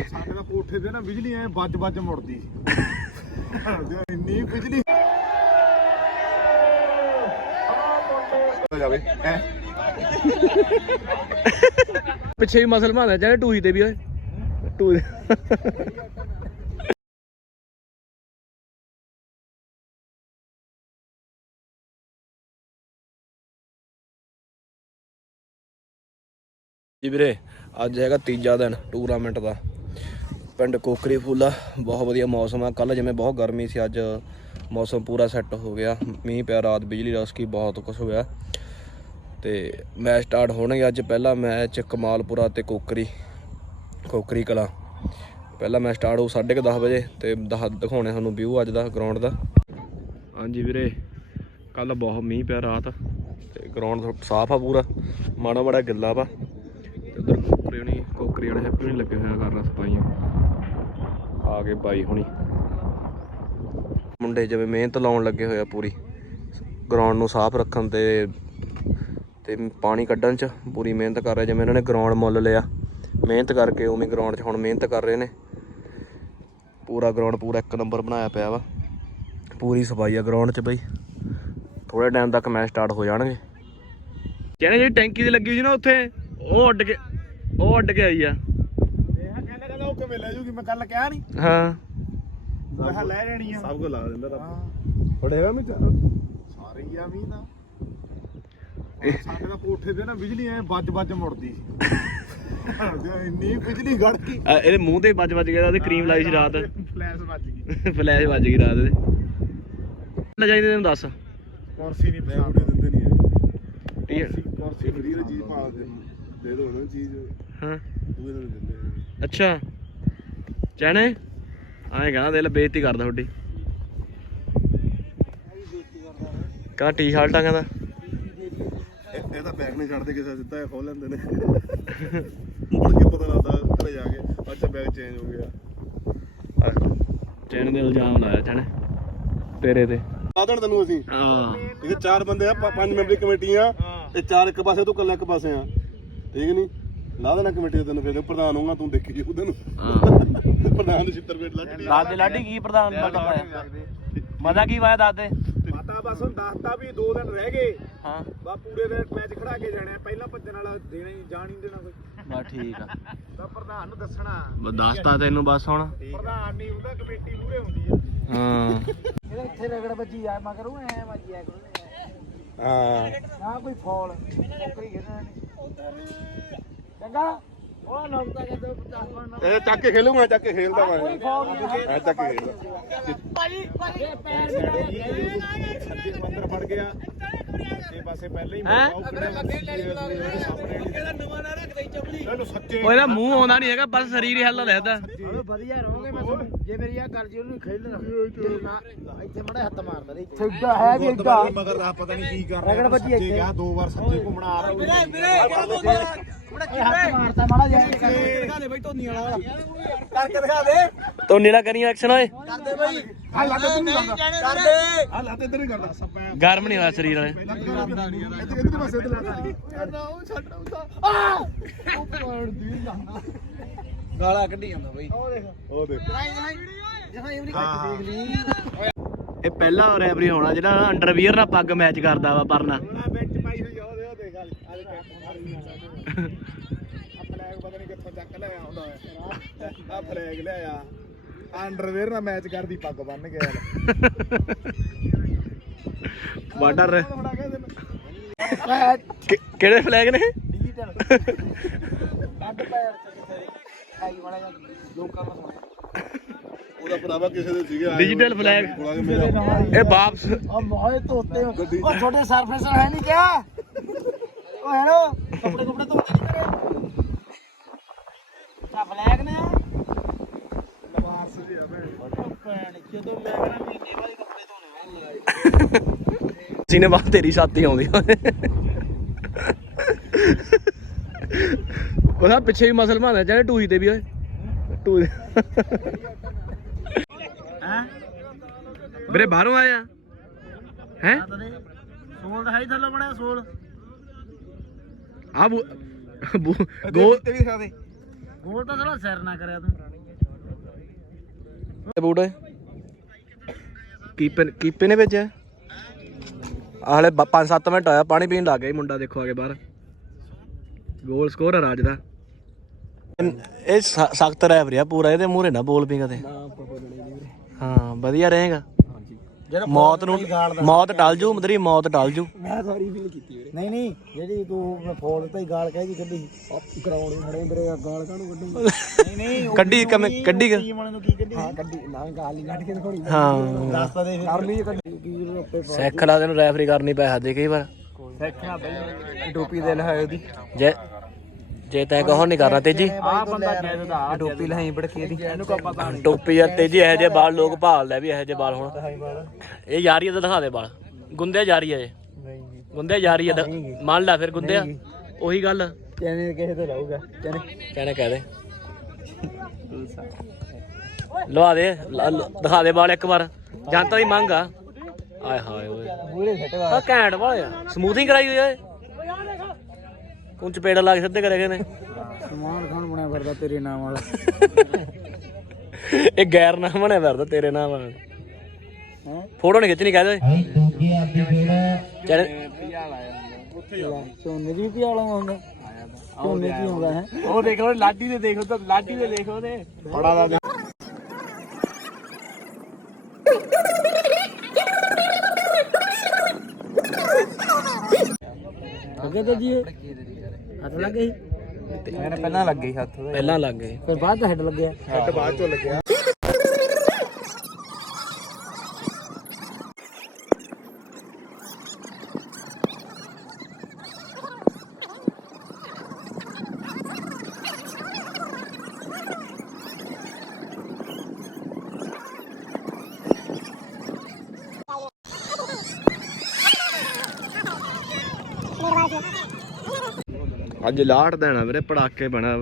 ਸਾਡੇ ਦਾ ਕੋਠੇ ਤੇ ਨਾ ਬਿਜਲੀ ਐ ਵੱਜ ਵੱਜ ਮੁੜਦੀ ਸੀ। ਇੰਨੀ ਬਿਜਲੀ। ਜਾਵੇ ਐ ਪਿੱਛੇ ਵੀ ਮੁਸਲਮਾਨ ਹੈ ਜਿਹੜੇ ਟੂਈ ਤੇ ਵੀ ਓਏ। ਟੂਈ ਜੀ ਵੀਰੇ ਅੱਜ ਹੈਗਾ ਤੀਜਾ ਦਿਨ ਟੂਰਨਾਮੈਂਟ ਦਾ। ਪਿੰਡ ਕੋਕਰੀ ਫੂਲਾ, ਬਹੁਤ ਵਧੀਆ ਮੌਸਮ ਆ। ਕੱਲ ਜਿਵੇਂ ਬਹੁਤ ਗਰਮੀ ਸੀ, ਅੱਜ ਮੌਸਮ ਪੂਰਾ ਸੈੱਟ ਹੋ ਗਿਆ। ਮੀਂਹ ਪਿਆ, ਰਾਤ ਬਿਜਲੀ ਰਸਕੀ ਬਹੁਤ ਕੁਝ ਹੋਇਆ। ਤੇ ਮੈਚ ਸਟਾਰਟ ਹੋਣਗੇ ਅੱਜ। ਪਹਿਲਾ ਮੈਚ ਕਮਾਲਪੁਰਾ ਤੇ ਕੋਕਰੀ ਕੋਕਰੀ ਕਲਾ। ਪਹਿਲਾ ਮੈਚ ਸਟਾਰਟ ਹੋ 10:30 ਵਜੇ ਤੇ ਦਹ ਦਿਖਾਉਣੇ ਤੁਹਾਨੂੰ ਵਿਊ ਅੱਜ ਦਾ ਗਰਾਊਂਡ ਦਾ। ਹਾਂਜੀ ਵੀਰੇ ਕੱਲ ਬਹੁਤ ਮੀਂਹ ਪਿਆ ਰਾਤ। ਤੇ ਗਰਾਊਂਡ ਸਾਫ਼ ਆ ਪੂਰਾ। ਮਾੜਾ ਮਾੜਾ ਗਿੱਲਾ ਵਾ। ਤੇ ਉਧਰ ਕੋਕਰੀ ਹੋਣੀ ਕੋਕਰੀ ਵਾਲੇ ਹੈਪੀ ਨਹੀਂ ਲੱਗੇ ਹੋਇਆ ਕਰਨ ਸਪਾਈਆਂ ਆ ਗਏ ਬਾਈ ਹੁਣੀ। ਮੁੰਡੇ ਜਿਵੇਂ ਮਿਹਨਤ ਲਾਉਣ ਲੱਗੇ ਹੋਏ ਆ ਪੂਰੀ। ਗਰਾਊਂਡ ਨੂੰ ਸਾਫ਼ ਰੱਖਣ ਤੇ ਤੇ ਪਾਣੀ ਕੱਢਣ ਚ ਪੂਰੀ ਮਿਹਨਤ ਕਰ ਰਹੇ ਜਿਵੇਂ ਇਹਨਾਂ ਨੇ ਗਰਾਊਂਡ ਮੁੱਲ ਲਿਆ। ਮਿਹਨਤ ਕਰਕੇ ਉਵੇਂ ਗਰਾਊਂਡ 'ਚ ਹੁਣ ਮਿਹਨਤ ਕਰ ਰਹੇ ਨੇ। ਪੂਰਾ ਗਰਾਊਂਡ ਪੂਰਾ ਇੱਕ ਨੰਬਰ ਬਣਾਇਆ ਪਿਆ ਵਾ। ਪੂਰੀ ਸਫ਼ਾਈ ਆ ਗਰਾਊਂਡ 'ਚ ਬਈ। ਥੋੜੇ ਟਾਈਮ ਤੱਕ ਮੈਚ ਸਟਾਰਟ ਹੋ ਜਾਣਗੇ। ਕਹਿੰਦੇ ਜਿਹੜੀ ਟੈਂਕੀ ਤੇ ਲੱਗੀ ਸੀ ਨਾ ਉੱਥੇ ਉਹ ਉੱਡ ਕੇ ਉਹ ਉੱਡ ਕੇ ਆਈ ਆ। ਕਹਿੰਦਾ ਕਹਿੰਦਾ ਉਹ ਕਿਵੇਂ ਲੈ ਜੂਗੀ ਮੈਂ ਕੱਲ ਕਿਹਾ ਨਹੀਂ ਹਾਂ। ਮੈਂ ਕਿਹਾ ਲੈ ਲੈਣੀ ਆ। ਸਭ ਕੋ ਲਾ ਦਿੰਦਾ ਰੱਬ। ਹਾਂ। ਫੜੇਗਾ ਮੈਂ ਸਾਰੇ ਹੀ ਆ ਮੀਂਹ ਦਾ। ਸਾਡੇ ਦਾ ਕੋਠੇ ਤੇ ਨਾ ਬਿਜਲੀ ਐ ਵੱਜ ਵੱਜ ਮੁੜਦੀ ਸੀ। ਇੰਨੀ ਬਿਜਲੀ ਗੜ ਗਈ। ਆ, ਇਹਦੇ ਮੂੰਹ ਤੇ ਵੱਜ ਵੱਜ ਗਿਆ ਉਹਦੇ ਕਰੀਮ ਲਾਈ ਸੀ ਰਾਤ। ਫਲੈਸ਼ ਵੱਜ ਗਈ। ਫਲੈਸ਼ ਵੱਜ ਗਈ ਰਾਤ ਦੇ। ਲੈ ਜਾਈਦੇ ਤੈਨੂੰ ਦੱਸ? ਕੁਰਸੀ ਨਹੀਂ ਮੈਂ ਪਸੰਦ ਬੁੜੇ ਦਿੰਦੇ ਨਹੀਂ ਹੈ ਠੀਕ ਹੈ। ਕੁਰਸੀ ਫਰੀ ਦੀ ਚੀਜ਼ ਪਾ ਦੇ ਦੇ ਦੋ ਨਾ ਚੀਜ਼। ਹਾਂ। ਤੂੰ ਇਹਨਾਂ ਨੂੰ ਦਿੰਦੇ ਅੱਛਾ। ਚੈਣੇ? ਐਂ ਕਹਿੰਦਾ ਦਿਲ ਬੇਇੱਜ਼ਤੀ ਕਰਦਾ ਤੁਹਾਡੀ। ਕਹਿੰਦਾ ਟੀ-ਸ਼ਰਟਾਂ ਕਹਿੰਦਾ। ਇਹ ਇਹ ਤਾਂ ਬੈਗ ਨਹੀਂ ਛੱਡਦੇ ਕਿਸੇ ਸਿੱਧਾ ਇਹ ਖੋਲ ਲੈਂਦੇ ਨੇ। ਮੁੜ ਕੇ ਪਤਾ ਲੱਗਦਾ ਘਰੇ ਜਾ ਕੇ ਅੱਛਾ ਬੈਗ ਚੇਂਜ ਹੋ ਗਿਆ। ਚੈਣੇ ਦੇ ਇਲਜ਼ਾਮ ਲਾਇਆ ਚੈਣੇ ਤੇਰੇ ਤੇ। ਦੇਣ ਤੈਨੂੰ ਅਸੀਂ। ਹਾਂ। ਇਹ ਚਾਰ ਬੰਦੇ ਆ ਪੰਜ ਮੈਂਬਰੀ ਕਮੇਟੀ ਆ ਤੇ ਚਾਰ ਇੱਕ ਪਾਸੇ ਤੂੰ ਇਕੱਲਾ ਇੱਕ ਪਾਸੇ ਆ। ਠੀਕ ਨਹੀਂ ਲਾ ਦੇਣਾ ਕਮੇਟੀ ਦਾ ਤੈਨੂੰ ਫਿਰ ਪ੍ਰਧਾਨ ਹੋਊਗਾ ਤੂੰ ਦੇਖੀ ਜਾਊ ਤੈਨੂੰ। ਹਾਂ। ਪ੍ਰਧਾਨ ਦੇ ਛਿੱਤਰ ਵੇਟ ਲੱਗ ਦਾਦੇ ਲਾਡੀ ਕੀ ਪ੍ਰਧਾਨ ਮਤਾ ਪਾਇਆ ਮਤਾ ਕੀ ਪਾਇਆ ਦਾਦੇ? ਮਾਤਾ ਬਸ ਹੁਣ ਦੱਸਤਾ ਵੀ 2 ਦਿਨ ਰਹਿ ਗਏ। ਹਾਂ। ਬਾ ਪੂਰੇ ਦਿਨ ਮੈਚ ਖੜਾ ਕੇ ਜਾਣਾ ਪਹਿਲਾਂ ਭੱਜਣ ਵਾਲਾ ਦੇਣਾ ਹੀ ਜਾਣ ਹੀ ਨੀ ਦੇਣਾ ਕੋਈ। ਬਸ ਠੀਕ ਆ। ਤਾਂ ਪ੍ਰਧਾਨ ਨੂੰ ਦੱਸਣਾ। ਬਸ ਦੱਸਤਾ ਤੈਨੂੰ ਬਸ ਹੁਣ। ਪ੍ਰਧਾਨ ਨਹੀਂ ਹੁੰਦਾ ਕਮੇਟੀ ਮੂਰੇ ਹੁੰਦੀ ਆ। ਹਾਂ। ਇਹਦੇ ਇੱਥੇ ਰਗੜ ਵੱਜੀ ਆ ਮੈਂ ਕਰੂੰ ਐ ਵੱਜੀ ਆ ਕਰੂੰ ਹਾਂ। ਨਾ ਕੋਈ ਫੌਲ ਟੋਕਰੀ ਖੇਡਣਾ ਨਹੀਂ ਚੰਗਾ? ਉਹ ਨੌਕਤਾ ਕਹਿੰਦੇ 50 ਬਣ ਇਹ ਚੱਕ ਕੇ ਖੇਲੂਗਾ ਚੱਕ ਕੇ ਖੇਲਦਾ ਮੈਂ ਕੋਈ ਫੌਲ ਨਹੀਂ ਐ ਚੱਕ ਕੇ ਖੇਲਦਾ। ਪੈਰ ਫੜ ਗਿਆ ਤੇ ਪਾਸੇ ਪਹਿਲਾਂ ਹੀ ਹੈਂ? ਨਵਾਂ ਨਾ ਚਪਲੀ ਇਹਦਾ ਮੂੰਹ ਆਉਂਦਾ ਨਹੀਂ ਹੈਗਾ ਬਸ ਸਰੀਰ ਹੀ ਹੱਲਾ ਲੈਦਾ ਵਧੀਆ ਰਹੋਗੇ ਮੈਂ ਤੁਹਾਨੂੰ ਜੇ ਮੇਰੀ ਆ ਗੱਲ ਜੀ ਉਹਨੂੰ ਖੇਡ ਨਾ ਇੱਥੇ ਮੜੇ ਹੱਥ ਮਾਰਦਾ ਰਹੀ। ਇੱਥੇ ਹੈ ਵੀ ਇੱਡਾ ਮਗਰ ਦਾ ਪਤਾ ਨਹੀਂ ਕੀ ਕਰ ਰਿਹਾ ਰਗੜ ਵੱਜੀ ਇੱਥੇ। ਗਿਆ ਦੋ ਵਾਰ ਸੱਜੇ ਘੁੰਮਣਾ ਆ ਰਿਹਾ ਵੀਰੇ ਹੱਥ ਮਾਰਦਾ ਮਾੜਾ ਜਿਹਾ ਦਿਖਾ ਦੇ ਬਈ ਧੋਨੀ ਵਾਲਾ ਕਰਕੇ ਦਿਖਾ ਦੇ ਤੋ ਨੀਲਾ ਕਰੀ ਐਕਸ਼ਨ ਓਏ। ਕਰਦੇ ਬਈ। ਆ ਲੱਗ ਤੂੰ ਕਰਦੇ। ਆ ਲੱਗ ਇੱਧਰ ਹੀ ਕਰਦਾ। ਸੱਪਾ ਗਰਮ ਨਹੀਂ ਹੋਇਆ ਸਰੀਰ ਵਾਲੇ। ਇੱਥੇ ਕਿੱਧਰ ਪਾਸੇ ਤੇ ਲੱਗਦਾ ਉਹ ਛੱਡ ਉਹਦਾ ਆ! ਉਹ ਪਾਣ ਦੀ ਗਾਲਾਂ ਕੱਢੀ ਜਾਂਦਾ ਬਈ। ਉਹ ਦੇਖ। ਉਹ ਦੇਖ। ਜਹਾਂ ਇਹ ਵੀ ਕੱਟ ਦੇਖ ਲਈ। ਇਹ ਪਹਿਲਾ ਰੈਫਰੀ ਹੋਣਾ ਜਿਹੜਾ ਅੰਡਰਵੀਅਰ ਨਾਲ ਪੱਗ ਮੈਚ ਕਰਦਾ ਵਾ ਪਰਨਾ। ਆ ਵਿੱਚ ਪਾਈ ਹੋਈ ਉਹਦੇ ਫਲੈਗ ਪਤਾ ਨਹੀਂ ਕਿੱਥੋਂ ਚੱਕ ਲਿਆ ਆਉਂਦਾ ਆ ਫਲੈਗ ਲਿਆ। ਅੰਡਰਵੇਅਰ ਨਾਲ ਮੈਚ ਕਰਦੀ ਪੱਗ ਬੰਨ ਕੇ ਯਾਰ। ਬਾਰਡਰ ਦੇਣਾ ਕਿਹੜੇ ਫਲੈਗ ਨੇ? ਡਿਜੀਟਲ ਕੱਢ ਪੈਰ ਤੇ ਖਾਈ ਵਾਲਾ ਜਾਂ ਲੋਕਾਂ ਨੂੰ ਉਹਦਾ ਭਰਾਵਾ ਕਿਸੇ ਦੇ ਸੀਗੇ flag। ਕੋਲਾ ਕੇ ਮੇਰਾ ਇਹ ਵਾਪਸ। ਆ ਮੋਏ ਧੋਤੇ ਉਹ ਛੋਟੇ ਸਰਫੇਸਰ ਹੈ ਨਹੀਂ ਕਿਆ? ਉਹ ਹੈਲੋ ਕੱਪੜੇ ਕੱਪੜੇ ਧੋਤੇ ਨਹੀਂ ਕਰੇ ਆ ਫਲੈਗ ਨੇ ਲਵਾਰਸ ਜੀ ਆ ਮਹੀਨੇ ਬਾਅਦ ਤੇਰੀ ਛਾਤੀ ਆਉਂਦੀ ਉਹਦਾ ਪਿੱਛੇ ਵੀ ਮੁਸਲਮਾਨ ਹੈ ਜਿਹੜੇ ਟੂਈ ਤੇ ਵੀ ਓਏ। ਟੂਈ ਹੈ? ਵੀਰੇ ਬਾਹਰੋਂ ਆਇਆ। ਹੈ? ਸੋਲ ਦਾ ਹੈ ਥੱਲੇ ਬਣਿਆ ਸੋਲ। ਆ ਬੂ ਬੂ- ਗੋ ਤੇ ਵੀ ਖਾ ਦੇ। ਗੋਲ ਤਾਂ ਸਿਰ ਨਾ ਕਰਿਆ ਤੂੰ। ਤੇ ਬੂਟ ਓਏ। ਕੀਪੇ ਕੀਪੇ ਨੇ ਭੇਜਿਆ ਆਹਲੇ 5-7 ਮਿੰਟ ਹੋਇਆ ਪਾਣੀ ਪੀਣ ਲੱਗ ਗਿਆ ਮੁੰਡਾ ਦੇਖੋ ਆਗੇ ਬਾਹਰ। ਗੋਲ ਸਕੋਰ ਰਾਜ ਦਾ। ਇਹ ਸਖਤ ਰੈਫਰੀ ਆ ਪੂਰਾ ਇਹਦੇ ਮੂਹਰੇ ਨਾ ਬੋਲ ਪੀ ਕਦੇ ਹਾਂ ਵਧੀਆ ਰਹੇਗਾ। ਮੌਤ ਨੂੰ ਮੌਤ ਟਲ ਜੂ ਮਦਰੀ ਮੌਤ ਟਲ ਜੂ। ਮੈਂ ਸਾਰੀ ਫੀਲ ਕੀਤੀ ਵੀਰੇ। ਨਹੀਂ ਨਹੀਂ ਜਿਹੜੀ ਤੂੰ ਫੋਲ ਤੇ ਗਾਲ ਕਹਿ ਜੀ ਕੱਢੀ। ਗਰਾਊਂਡ ਖੜੇ ਮੇਰੇ ਗਾਲ ਕਾਹਨੂੰ ਕੱਢੂ ਨਹੀਂ ਨਹੀਂ ਕੱਢੀ ਕਮੇ ਕੱਢੀ ਕ- ਟੀਮ ਵਾਲਿਆਂ ਨੂੰ ਕੀ ਕੱਢੀ? ਹਾਂ ਕੱਢੀ। ਨਾ ਗਾਲ ਨਹੀਂ ਕੱਢ ਕੇ ਦਿਖਾਉਣੀ। ਹਾਂ। ਦੱਸਦਾ ਦੇ ਆਰਮੀ ਚ ਕੱਢੀ। ਕੀ ਰੋਪੇ ਸਿੱਖ ਲਾ ਤੈਨੂੰ ਰੈਫਰੀ ਕਰਨੀ ਪੈਸਾ ਦੇ ਕਈ ਵਾਰ। ਸਿੱਖਿਆ ਬਈ। ਟੋਪੀ ਦੇ ਲਹਾਏ ਉਹਦੀ। ਜੇ ਜੇ ਤੈਂ ਕਹੋ ਨਹੀਂ ਕਰਨਾ ਤੇਜੀ। ਆ ਬੰਦਾ ਜੈਦ ਦਾ ਟੋਪੀ ਲਹਾਈ ਬੜਕੇ ਦੀ ਇਹਨੂੰ ਕੋ ਪਤਾ ਨਹੀਂ ਟੋਪੀ ਯਾਰ ਤੇਜੀ ਇਹੋ ਜਿਹੇ ਬਾਲ ਲੋਕ ਭਾਲਦੇ ਵੀ ਇਹੋ ਜਿਹੇ ਬਾਲ ਹੁਣ। ਇਹ ਯਾਰੀ ਦਾ ਦਿਖਾ ਦੇ ਬਾਲ। ਗੁੰਦੇ ਜਾਰੀ ਆ ਇਹ। ਨਹੀਂ ਗੁੰਦੇ ਜਾਰੀ ਆ ਮੰਨ ਲੈ ਫਿਰ ਗੁੰਦਿਆ। ਉਹੀ ਗੱਲ। ਕਹਿੰਦੇ ਕਿਸੇ ਤੇ ਰਹੂਗਾ। ਕਹਿੰਦੇ ਕਹਿੰਦੇ ਕਹਿ ਦੇ। ਲਵਾ ਦੇ ਲ- ਲ- ਦਿਖਾ ਦੇ ਬਾਲ ਇੱਕ ਵਾਰ। ਜਨਤਾ ਦੀ ਮੰਗ ਆ। ਆਏ ਹਾਏ ਓਏ। ਪੂਰੇ ਸੱਟ ਆ ਘੈਂਟ ਵਾਲੇ ਸਮੂਥਿੰਗ ਕਰਾਈ ਹੋਈ ਓਏ ਕੁੰਚ ਪੇੜ ਲਾ ਕੇ ਸਿੱਧੇ ਕਰੇ ਗਏ ਨੇ ਸਮਾਨ ਖਾਨ ਬਣਿਆ ਫਿਰਦਾ ਤੇਰੇ ਨਾਮ ਵਾਲਾ। ਇਹ ਗੈਰ ਨਾਮ ਬਣਿਆ ਫਿਰਦਾ ਤੇਰੇ ਨਾਮ ਹੈ? ਫੋਟੋ ਨਹੀਂ ਖਿੱਚਣੀ ਕਹਿ ਦੇ। ਚੱਲ। ਸੋਨੇ ਦੀ ਵੀ ਪਿਆਲਾ ਹੁੰਦਾ। ਸੋਨੇ ਦੀ ਹੁੰਦਾ ਹੈ। ਉਹ ਦੇਖੋ ਲਾਡੀ ਦੇ ਦੇਖੋ ਤਾਂ ਲਾਡੀ ਦੇ ਦੇਖੋ ਤੇ ਬੜਾ ਦਾ। ਅੱਗੇ ਤੇ ਜੀ ਹੱਥ ਲੱਗ ਮੈंने ਪਹਿਲਾਂ ਲੱਗ ਗਈ ਹੱਥ ਪਹਿਲਾਂ ਲੱਗ ਗਏ ਫਿਰ ਬਾਅਦ ਚ ਹੈਡ ਲੱਗਿਆ? ਹੱਟ ਬਾਅਦ ਚੋਂ ਲੱਗਿਆ। ਅੱਜ ਲਾਟ ਦੇਣਾ ਵੀਰੇ ਪੜਾਕੇ ਬਣਾ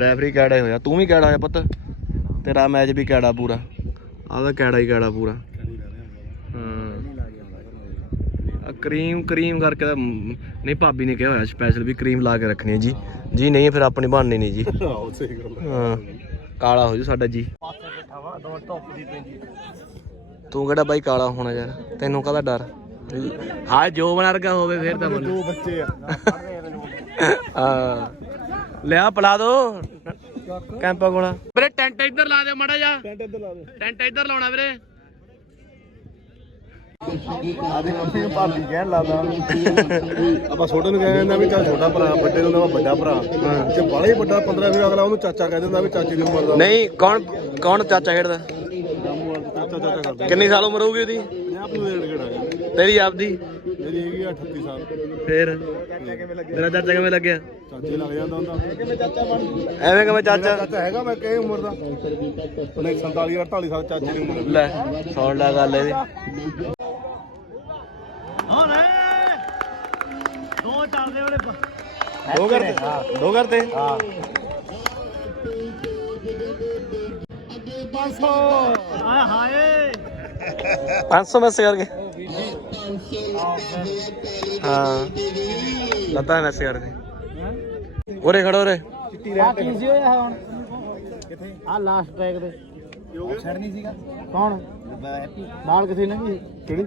ਰੈਫਰੀ ਕਿਹੜਾ ਹੋਇਆ? ਤੂੰ ਵੀ ਕਿਹੜਾ ਹੋਇਆ ਪੁੱਤ? ਤੇਰਾ ਮੈਚ ਵੀ ਕਿਹੜਾ ਪੂਰਾ। ਆਦਾ ਕਿਹੜਾ ਹੀ ਕਿਹੜਾ ਪੂਰਾ। ਹਾਂ। ਕਰੀਮ ਕਰੀਮ ਕਰਕੇ ਤਾਂ ਨਹੀਂ ਭਾਬੀ ਨੇ ਕਿਹਾ ਹੋਇਆ ਸਪੈਸ਼ਲ ਵੀ ਕਰੀਮ ਲਾ ਕੇ ਰੱਖਣੀ ਹੈ ਜੀ। ਜੀ ਨਹੀਂ ਫਿਰ ਆਪਣੀ ਬਣਨੀ ਨਹੀਂ ਜੀ। ਹਾਂ। ਕਾਲਾ ਹੋ ਜੂ ਸਾਡਾ ਜੀ। ਤੂੰ ਕਿਹੜਾ ਬਾਈ ਕਾਲਾ ਹੋਣਾ ਯਾਰ? ਤੈਨੂੰ ਕਾਹਦਾ ਡਰ? ਹਾਂ ਜੋ ਵਰਗਾ ਹੋਵੇ ਫਿਰ ਤਾਂ ਦੋ ਬੱਚੇ ਆ। ਹਾਂ। ਲਿਆ ਪਲਾ ਦੋ। ਕੈਂਪਾ ਕੋਲਾ। ਵੀਰੇ ਟੈਂਟ ਇੱਧਰ ਲਾ ਦੇ ਮਾੜਾ ਜਾ ਟੈਂਟ ਇੱਧਰ ਲਾ ਦੇ ਟੈਂਟ ਇੱਧਰ ਲਾਉਣਾ ਵੀਰੇ। ਆਦੀ ਮੰਮੀ ਨੂੰ ਭਾਬੀ ਕਹਿਣ ਲੱਗਦਾ ਆਪਾਂ ਛੋਟੇ ਨੂੰ ਕਹਿ ਦਿੰਦਾ ਵੀ ਚੱਲ ਛੋਟਾ ਭਰਾ ਵੱਡੇ ਨੂੰ ਕਹਿੰਦਾ ਵੱਡਾ ਭਰਾ। ਜੇ ਬਾਲਾ ਵੱਡਾ 15 ਫਿਰ ਅਗਲਾ ਉਹਨੂੰ ਚਾਚਾ ਕਹਿ ਦਿੰਦਾ ਵੀ ਚਾਚੇ ਦੀ ਉਮਰ ਦਾ। ਨਹੀਂ ਕੌਣ ਕੌਣ ਚਾਚਾ ਖੇਡਦਾ? ਕਿੰਨੀ ਸਾਲ ਉਮਰ ਹੋਊਗੀ ਉਹਦੀ? 50 ਨੂੰ ਦੇੜ ਗੜਾ ਗਿਆ ਤੇਰੀ ਆਪਦੀ? ਮੇਰੀ ਹੈਗੀ ਆ 38 ਸਾਲ। ਫੇਰ? ਤੇਰਾ ਚਾਚਾ ਕਿਵੇਂ ਲੱਗਿਆ? ਚਾਚੇ ਲੱਗ ਜਾਂਦਾ ਹੁੰਦਾ। ਕਿਵੇਂ ਚਾਚਾ ਬਣ ਐਵੇਂ ਕਿਵੇਂ ਚਾਚਾ? ਚਾਚਾ ਹੈਗਾ ਮੈਂ ਕਹੇ ਉਮਰ ਦਾ। ਉਹਨੇ 47 48 ਸਾਲ ਚਾਚੇ ਦੀ ਉਮਰ। ਲੈ ਸੁਣ ਲੈ ਗੱਲ ਇਹਦੀ। ਹਾਂ ਲੈ ਦੋ ਚੱਲਦੇ ਉਹਨੇ ਦੋ ਕਰਤੇ ਦੋ ਕਰਤੇ ਹਾਂ। 500 ਆਏ ਹਾਏ। 500 ਮੈਸ ਕਰਕੇ। ਹਾਂ। ਲੱਤਾਂ ਮੈਸ ਕਰਕੇ ਉਰੇ ਖੜੋ ਉਰੇ। ਆ ਕੀ ਸੀ ਹੋਇਆ ਹੁਣ? ਕਿੱਥੇ? ਆ ਲਾਸਟ ਟਰੈਕ ਤੇ ਛੱਡ ਨਹੀਂ ਸੀਗਾ? ਕੌਣ? ਬਾਲ ਕਿੱਥੇ ਲੰਗੀ ਕਿਹੜੀ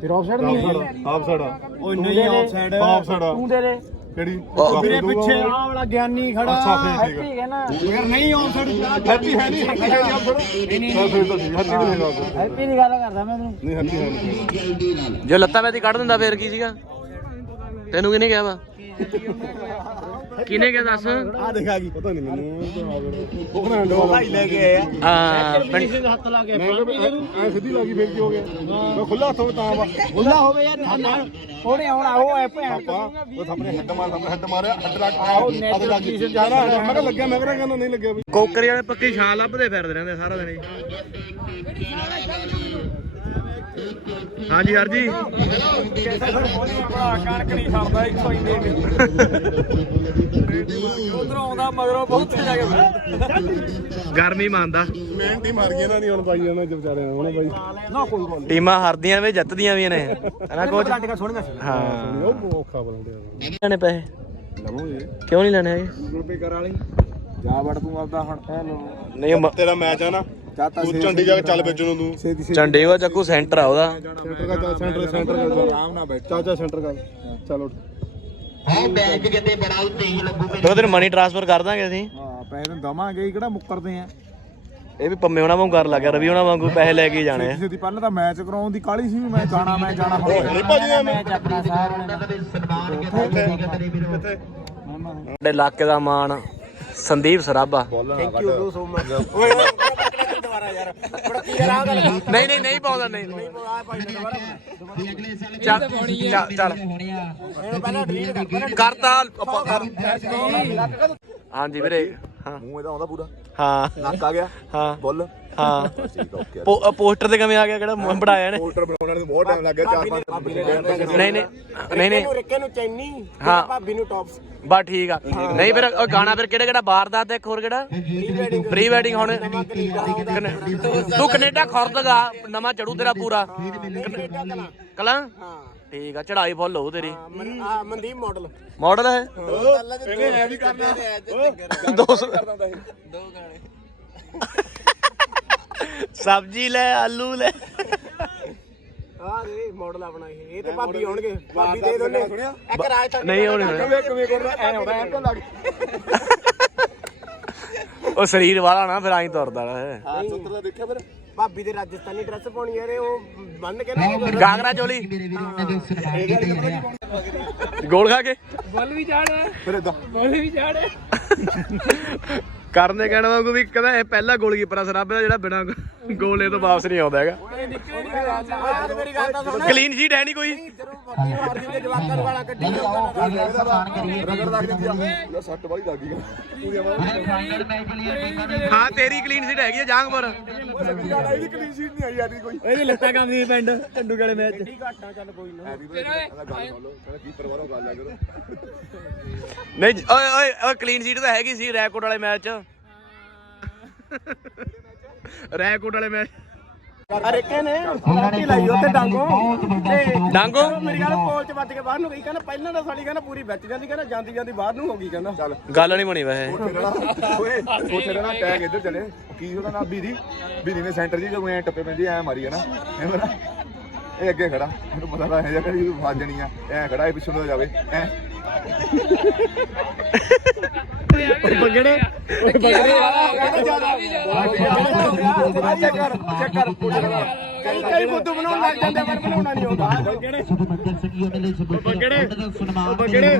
ਫਿਰ ਆਫ ਸਾਈਡ ਨਹੀਂ ਹੋਈ? ਹਾਫ ਸਾਡਾ। ਓਏ ਨਹੀਂ ਆਫ ਸਾਈਡ ਹਾਫ ਸਾਡਾ। ਤੂੰ ਦੇ ਦੇ। ਕਿਹੜੀ? ਮੇਰੇ ਪਿੱਛੇ ਆ ਵਾਲਾ ਗਿਆਨੀ ਖੜਾ। ਅੱਛਾ, ਫਿਰ ਠੀਕ ਆ। ਹੈਪੀ ਹੈ ਨਾ। ਯਾਰ ਨਹੀਂ ਆਫ ਸਾਈਡ ਹੈਪੀ ਹੈ ਨਹੀਂ। ਹੈਪੀ ਹੈ। ਨਹੀਂ ਆਫ ਸਾਡਾ ਨਹੀਂ ਨਹੀਂ ਤਾਂ ਫਿਰ ਤਾਂ ਠੀਕ ਹੈਪੀ ਨਹੀਂ ਹੈਗਾ ਹੈਪੀ ਦੀ ਗੱਲ ਕਰਦਾ ਮੈਂ ਤੈਨੂੰ। ਨਹੀਂ ਹੈਪੀ ਹੈ ਨਹੀਂ ਜੋ ਲੱਤਾਂ ਮੈਦੀ ਕੱਢ ਦਿੰਦਾ ਫੇਰ ਕੀ ਸੀਗਾ? ਤੈਨੂੰ ਕਿਹਨੇ ਕਿਹਾ ਵਾ? ਕਿਹਨੇ ਕਿਹਾ ਦੱਸ? ਆ ਦੇਖਾ ਕੀ ਪਤਾ ਨਹੀਂ ਮੈਨੂੰ ਉਹ ਨਾ ਭਾਈ ਲੈ ਕੇ ਆਇਆ। ਆ ਪਿੰਡ ਕਿਸੇ ਹੱਥ ਲਾ ਕੇ। ਐ ਸਿੱਧੀ ਲੱਗੀ ਫੇਰ ਕੀ ਹੋ ਗਿਆ? ਮੈਂ ਖੁੱਲਾ ਹੱਥੋਂ ਤਾਂ ਵਾ। ਖੁੱਲਾ ਹੋਵੇ ਯਾਰ ਨਾਲ ਉਹਨੇ ਆਉਣਾ ਉਹ ਐ ਭੈਣ ਉਹ ਸਾਹਮਣੇ ਹੈੱਡ ਮਾਰ ਸਾਹਮਣੇ ਹੈੱਡ ਮਾਰਿਆ ਹੈੱਡ ਲੱਗ ਆਇਆ ਅੱਗ ਲੱਗ ਗਈ ਜਾਣਾ ਮੈਂ ਕਿਹਾ ਲੱਗਿਆ ਮੈਂ ਕਿਹਾ ਕਹਿੰਦਾ ਨਹੀਂ ਲੱਗਿਆ ਬਈ ਕੋਕਰੇ ਵਾਲੇ ਪੱਕੀ ਛਾਂ ਲੱਭਦੇ ਫਿਰਦੇ ਰਹਿੰਦੇ ਸਾਰਾ ਦਿਨ ਹੀ। ਹਾਂਜੀ ਹਰ ਜੀ। ਕਣਕ ਨਹੀਂ ਖਾਂਦਾ ਇੱਥੋਂ ਹੀ ਦੇ ਉਧਰੋਂ ਆਉਂਦਾ ਮਗਰੋਂ ਬਹੁਤ ਜਾ ਕੇ ਗਰਮੀ ਮੰਨਦਾ। ਮਿਹਨਤੀ ਮਰ ਗਈ ਇਹਨਾਂ ਦੀ ਹੁਣ ਬਾਈ ਇਹਨਾਂ ਦੇ ਵਿਚਾਰੇ ਨੇ ਬਾਈ। ਨਾ ਕੋਈ ਗੱਲ ਟੀਮਾਂ ਹਾਰਦੀਆਂ ਵੀ ਜਿੱਤਦੀਆਂ ਵੀ ਨੇ। ਹਨਾ ਕੋਚ ਹਾਂ। ਉਹ ਔਖਾ ਆ ਲੈਣੇ ਪੈਸੇ? ਲਵੋਗੇ? ਕਿਉਂ ਨਹੀਂ ਲੈਣੇ ਹੈਗੇ? ਗੂਗਲ ਪੇ ਕਰ ਵਾਲੀ। ਜਾ ਵੜ ਤੂੰ ਆਪਦਾ ਹੁਣ। ਨਹੀਂ ਤੇਰਾ ਮੈਚ ਆ ਨਾ। ਚਾਤਾ ਤੂੰ ਝੰਡੀ ਜਾ ਕੇ ਚੱਲ ਵਿੱਚ ਨੂੰ ਤੂੰ ਛੇਤੀ ਚੰਡੀਗੜ੍ਹ ਚੱਕੂ ਸੈਂਟਰ ਆ ਉਹਦਾ। ਸੈਂਟਰ ਦਾ ਚੱਲ ਸੈਂਟਰ ਸੈਂਟਰ ਦਾ ਆਰਾਮ ਨਾਲ ਬੈਠ। ਚਾਚਾ ਸੈਂਟਰ ਕਰ ਚੱਲ ਉੱਠ। ਤੇ ਤੈਨੂੰ ਮਨੀ ਟ੍ਰਾਂਸਫਰ ਕਰ ਦਾਂਗੇ ਅਸੀਂ। ਹਾਂ ਪੈਸੇ ਤਾਂ ਦਵਾਂਗੇ ਹੀ ਕਿਹੜਾ ਮੁੱਕਰਦੇ ਆ। ਇਹ ਵੀ ਪੰਮੇ ਉਹਨਾਂ ਵਾਂਗੂ ਕਰ ਲੱਗਿਆ ਰਵੀ ਉਹਨਾਂ ਵਾਂਗੂ ਪੈਸੇ ਲੈ ਕੇ ਹੀ ਜਾਣੇ ਆ। ਦੀ ਪਹਿਲਾਂ ਤਾਂ ਮੈਚ ਕਰਾਉਣ ਦੀ ਕਾਲੀ ਸੀ ਵੀ ਮੈਂ ਜਾਣਾ ਮੈਂ ਜਾਣਾ। ਨਹੀਂ ਭਾਜੀ ਐਵੇਂ। ਮੈਚ ਆਪਣਾ ਸਾਰਿਆਂ ਕਿੱਥੇ? ਸਾਡੇ ਇਲਾਕੇ ਦਾ ਮਾਣ Sandeep Sarabha. Thank you so much ਓਏ ਯਾਰ। ਗੱਲ ਨਹੀਂ ਨਹੀਂ ਨਹੀਂ ਪਾਉਂਦਾ ਨਹੀਂ। ਨਹੀਂ ਚੱਲ ਚੱਲ। ਚੱਲ ਪਹਿਲਾਂ ਡਿਲੀਟ ਕਰ ਪਹਿਲਾਂ ਕਰਤਾ ਆਪਾਂ ਕਰ। ਹਾਂਜੀ ਵੀਰੇ ਹਾਂ। ਮੂੰਹ ਇਹਦਾ ਆਉਂਦਾ ਪੂਰਾ। ਹਾਂ। ਨੱਕ ਆ ਗਿਆ। ਹਾਂ। ਬੁੱਲ। ਹਾਂ। ਪੋਸਟਰ ਤੇ ਕਿਵੇਂ ਆ ਗਿਆ ਕਿਹੜਾ? ਮ- ਬਣਾਇਆ ਨੇ ਪੋਸਟਰ ਬਣਾਉਣ ਨੂੰ ਬਹੁਤ ਟਾਈਮ ਲੱਗ ਗਿਆ 4-5 ਨਹੀਂ ਨਹੀਂ ਨਹੀਂ ਨਹੀਂ। ਰਿੱਕੇ ਨੂੰ ਚੈਨੀ ਹਾਂ। ਭਾਬੀ ਨੂੰ ਟੌਪਸ ਬਾ ਠੀਕ ਆ। ਨਹੀਂ ਫਿਰ ਉਹ ਗਾਣਾ ਫਿਰ ਕਿਹੜਾ ਕਿਹੜਾ? ਬਾਰਦਾਤ ਤੇ ਇੱਕ ਹੋਰ ਕਿਹੜਾ? ਪ੍ਰੀ ਵੈਡਿੰਗ ਹੁਣ। ਤੂੰ ਕੈਨੇਡਾ ਖੁਰਦਗਾ ਨਵਾਂ ਚੜੂ ਤੇਰਾ ਪੂਰਾ। ਕਲਾਂ। ਹਾਂ। ਠੀਕ ਆ ਚੜਾਈ ਫੁੱਲ ਹੋਊ ਤੇਰੀ। ਆ ਮਨਦੀਪ ਮਾਡਲ ਮਾਡਲ ਹੈ। ਇਹਨੇ ਐ ਵੀ ਕਰਨਾ। 200 ਸਬਜ਼ੀ ਲੈ ਆਲੂ ਲੈ। ਆ ਇਹ ਮਾਡਲ ਆਪਣਾ ਇਹ ਇਹ ਤੇ ਭਾਬੀ ਆਉਣਗੇ ਭਾਬੀ ਦੇ ਦੋਨੇ। ਇੱਕ ਰਾਜਸਥਾਨੀ ਨਹੀਂ ਹੋਣੀ ਕਵੇਂ ਕਵੇਂ ਕਰਨਾ? ਐ ਹੋਣਾ ਐ ਤਾਂ ਲੱਗ ਉਹ ਸਰੀਰ ਵਾਲਾ ਨਾ ਫਿਰ ਆਈ ਤੁਰਦਾ ਹੈ ਹਾਂ ਸੁੱਤਰ ਦਾ ਦੇਖਿਆ ਫਿਰ? ਭਾਬੀ ਦੇ ਰਾਜਸਥਾਨੀ ਡਰੈਸ ਪਾਉਣੀ ਯਾਰ ਉਹ ਬੰਨ ਕੇ ਨਾ ਗਾਗਰਾ ਚੋਲੀ। ਗੋਲ ਖਾ ਕੇ। ਫਿਰ ਇਦਾਂ ਕਰਨੇ ਕਹਿਣ ਵਾਂਗੂ ਵੀ ਕਹਿੰਦਾ ਇਹ ਪਹਿਲਾ ਗੋਲ ਕੀਪਰ ਆ ਸਰਾਬੇ ਦਾ ਜਿਹੜਾ ਬਿਨਾ ਗੋਲੇ ਤੋਂ ਵਾਪਸ ਨਹੀਂ ਆਉਂਦਾ ਹੈਗਾ। ਕਲੀਨ ਸ਼ੀਟ ਹੈ ਨਹੀਂ ਕੋਈ। ਯਾਰ ਹਾਂ ਤੇਰੀ ਕਲੀਨ ਸ਼ੀਟ ਹੈਗੀ ਆ ਜਾਂਗਪੁਰ ਇਹਦੀ ਕਲੀਨ ਸ਼ੀਟ ਨਹੀਂ ਆਈ ਆਦੀ ਕੋਈ। ਇਹਦੀ ਲੱਤਾਂ ਕੰਮਦੀ ਪਿੰਡ ਝੰਡੂ ਵਾਲੇ ਮੈਚ ਨਹੀਂ ਓਏ ਓਏ ਕਲੀਨ ਸ਼ੀਟ ਤਾਂ ਹੈਗੀ ਸੀ ਰੈਕੋਟ ਵਾਲੇ ਮੈਚ 'ਚ। ਰੈਕੋਟ ਵਾਲੇ ਮੈਚ। ਅਰੇਕੇ ਨੇ ਫਲਾਟੀ ਲਾਈ ਉੱਤੇ ਡਾਂਗੋ। ਤੇ ਡਾਂਗੋ? ਮੇਰੀ ਗੱਲ ਪੋਲ ਚ ਵੱਜ ਕੇ ਬਾਹਰ ਨੂੰ ਗਈ ਕਹਿੰਦਾ ਪਹਿਲਾਂ ਤਾਂ ਸਾਡੀ ਕਹਿੰਦਾ ਪੂਰੀ ਵਿੱਚ ਜਾਂਦੀ ਕਹਿੰਦਾ ਜਾਂਦੀ ਜਾਂਦੀ ਬਾਹਰ ਨੂੰ ਹੋ ਗਈ ਕਹਿੰਦਾ। ਚੱਲ। ਗੱਲ ਨਹੀਂ ਬਣੀ ਵੈਸੇ। ਓਏ ਉੱਥੇ ਨਾ ਟੈਗ ਇੱਧਰ ਚਲੇ। ਕੀ ਉਹਦਾ ਨਾਮ? ਬੀਰੀ ਬੀਰੀ ਨੇ ਸੈਂਟਰ ਜੀ ਜਦੋਂ ਐ ਟੱਪੇ ਪੈਂਦੀ ਐ ਮਾਰੀ ਹੈ ਨਾ। ਇਹ ਮੇਰਾ ਇਹ ਅੱਗੇ ਖੜਾ। ਮੈਨੂੰ ਪਤਾ ਤਾਂ ਹੈ ਜਾਂ ਕਿ ਫਸ ਜਣੀ ਆ। ਐ ਖੜਾ ਇਹ ਪਿੱਛੋਂ ਨੂੰ ਜਾਵੇ। ਐ। ਬੰਗੜੇ ਚੈੱਕ ਕਰ ਚੈੱਕ ਕਰ ਕਈ ਕਈ ਫੁੱਦੂ ਬਣਾਉਣ ਲੱਗ ਜਾਂਦੇ ਪਰ ਬਣਾਉਣਾ ਨਹੀਂ ਆਉਂਦਾ ਬੰਗੜੇ ਬੰਗੜੇ ਬੰਗੜੇ